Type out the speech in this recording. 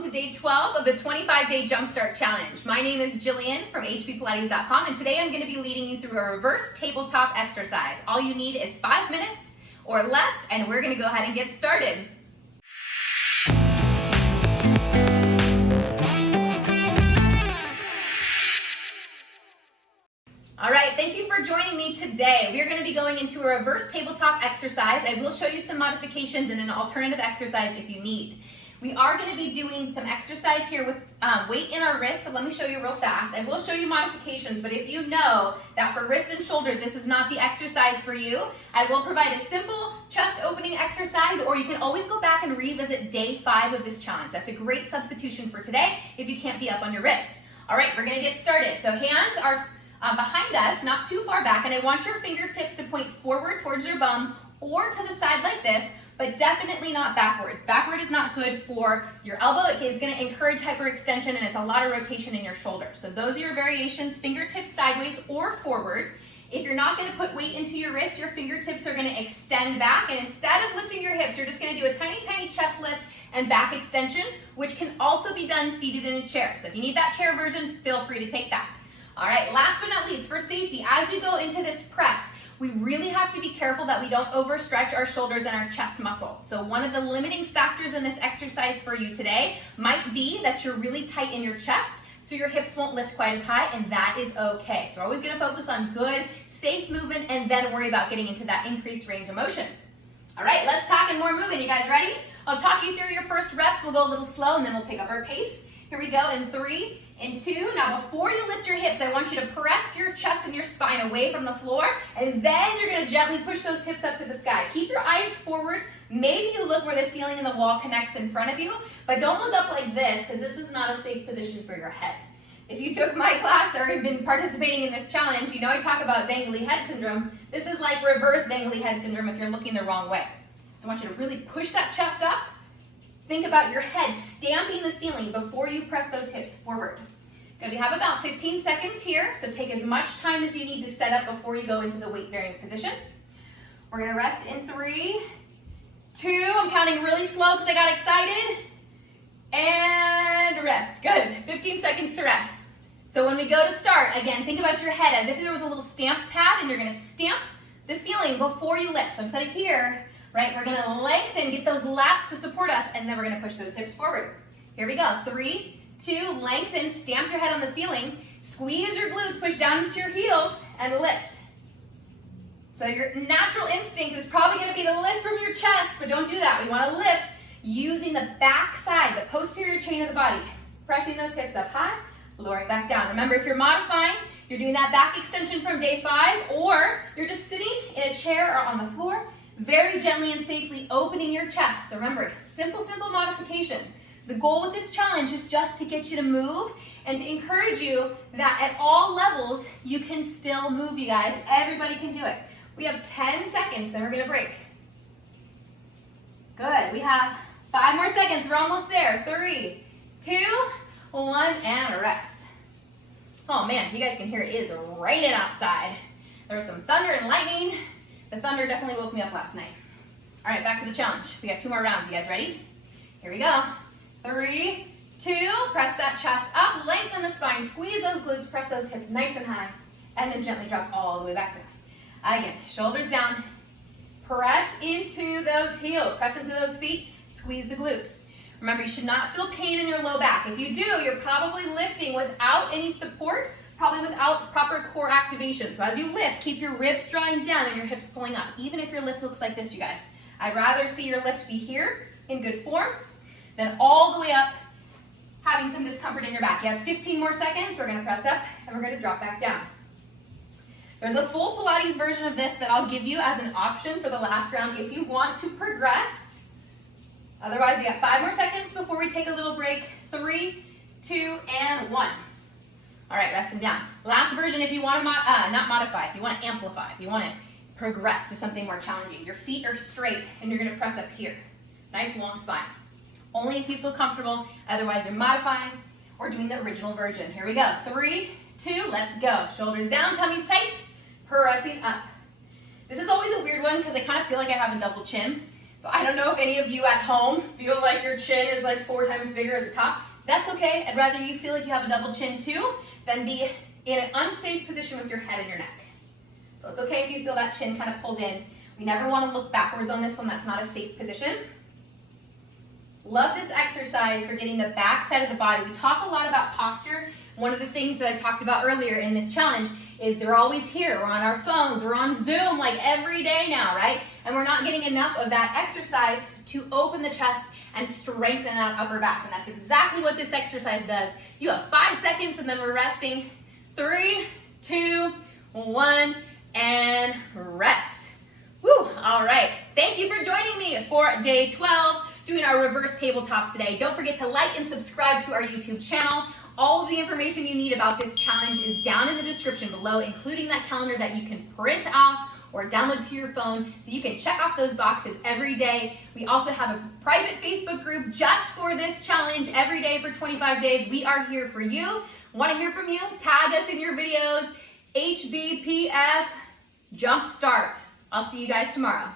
welcome to day 12 of the 25-day Jumpstart Challenge. My name is Jillian from HBPF and today I'm going to be leading you through a reverse tabletop exercise. All you need is 5 minutes or less, and we're going to go ahead and get started. All right, thank you for joining me today. We are going to be going into a reverse tabletop exercise. I will show you some modifications and an alternative exercise if you need. We are going to be doing some exercise here with weight in our wrist, so let me show you real fast. I will show you modifications, but if you know that for wrist and shoulders, this is not the exercise for you, I will provide a simple chest opening exercise, or you can always go back and revisit day 5 of this challenge. That's a great substitution for today if you can't be up on your wrists. All right, we're going to get started. So hands are behind us, not too far back, and I want your fingertips to point forward towards your bum or to the side like this, but definitely not backwards. Backward is not good for your elbow. It is going to encourage hyperextension, and it's a lot of rotation in your shoulders. So those are your variations, fingertips sideways or forward. If you're not going to put weight into your wrists, your fingertips are going to extend back, and instead of lifting your hips, you're just going to do a tiny, tiny chest lift and back extension, which can also be done seated in a chair. So if you need that chair version, feel free to take that. All right, last but not least, for safety, as you go into this press, we really have to be careful that we don't overstretch our shoulders and our chest muscles. So one of the limiting factors in this exercise for you today might be that you're really tight in your chest, so your hips won't lift quite as high, and that is okay. So we're always gonna focus on good, safe movement and then worry about getting into that increased range of motion. All right, let's talk and more movement. You guys ready? I'll talk you through your first reps. We'll go a little slow and then we'll pick up our pace. Here we go in 3 and 2. Now before you lift your hips, I want you to press your chest and your spine away from the floor, and then you're going to gently push those hips up to the sky. Keep your eyes forward. Maybe you look where the ceiling and the wall connects in front of you, but don't look up like this because this is not a safe position for your head. If you took my class or have been participating in this challenge, you know I talk about dangly head syndrome. This is like reverse dangly head syndrome if you're looking the wrong way. So I want you to really push that chest up. Think about your head stamping the ceiling before you press those hips forward. Good, we have about 15 seconds here, so take as much time as you need to set up before you go into the weight bearing position. We're gonna rest in 3, 2, I'm counting really slow because I got excited, and rest. Good, 15 seconds to rest. So when we go to start, again, think about your head as if there was a little stamp pad, and you're gonna stamp the ceiling before you lift. So instead of here, right, we're gonna lengthen, get those lats to support us, and then we're gonna push those hips forward. Here we go, 3, 2, lengthen, stamp your head on the ceiling, squeeze your glutes, push down into your heels, and lift. So your natural instinct is probably gonna be to lift from your chest, but don't do that. We wanna lift using the back side, the posterior chain of the body, pressing those hips up high, lowering back down. Remember, if you're modifying, you're doing that back extension from day 5, or you're just sitting in a chair or on the floor, very gently and safely opening your chest. So remember, simple modification. The goal with this challenge is just to get you to move and to encourage you that at all levels, you can still move, you guys. Everybody can do it. We have 10 seconds, then we're gonna break. Good, we have 5 more seconds, we're almost there. 3, 2, 1, and rest. Oh man, you guys can hear it is raining outside. There was some thunder and lightning. The thunder definitely woke me up last night. All right, back to the challenge. We got 2 more rounds, you guys ready? Here we go. 3, 2, press that chest up, lengthen the spine, squeeze those glutes, press those hips nice and high, and then gently drop all the way back down. Again, shoulders down, press into those heels, press into those feet, squeeze the glutes. Remember, you should not feel pain in your low back. If you do, you're probably lifting without any support, probably without proper core activation. So as you lift, keep your ribs drawing down and your hips pulling up, even if your lift looks like this, you guys. I'd rather see your lift be here in good form than all the way up having some discomfort in your back. You have 15 more seconds. We're gonna press up and we're gonna drop back down. There's a full Pilates version of this that I'll give you as an option for the last round if you want to progress. Otherwise, you got 5 more seconds before we take a little break. 3, 2, and 1. All right, rest them down. Last version if you want to not modify, if you want to amplify, if you want to progress to something more challenging. Your feet are straight and you're going to press up here. Nice long spine. Only if you feel comfortable, otherwise you're modifying or doing the original version. Here we go. 3, 2, let's go. Shoulders down, tummies tight, pressing up. This is always a weird one because I kind of feel like I have a double chin. So I don't know if any of you at home feel like your chin is like 4 times bigger at the top. That's okay. I'd rather you feel like you have a double chin too than be in an unsafe position with your head and your neck. So it's okay if you feel that chin kind of pulled in. We never want to look backwards on this one. That's not a safe position. Love this exercise for getting the back side of the body. We talk a lot about posture. One of the things that I talked about earlier in this challenge is they're always here. We're on our phones, we're on Zoom like every day now, right? And we're not getting enough of that exercise to open the chest and strengthen that upper back. And that's exactly what this exercise does. You have 5 seconds and then we're resting. 3, 2, 1, and rest. Woo, all right. Thank you for joining me for day 12, doing our reverse tabletops today. Don't forget to like and subscribe to our YouTube channel. All of the information you need about this challenge is down in the description below, including that calendar that you can print off or download to your phone so you can check off those boxes every day. We also have a private Facebook group just for this challenge every day for 25 days. We are here for you. Want to hear from you? Tag us in your videos. HBPF Jumpstart. I'll see you guys tomorrow.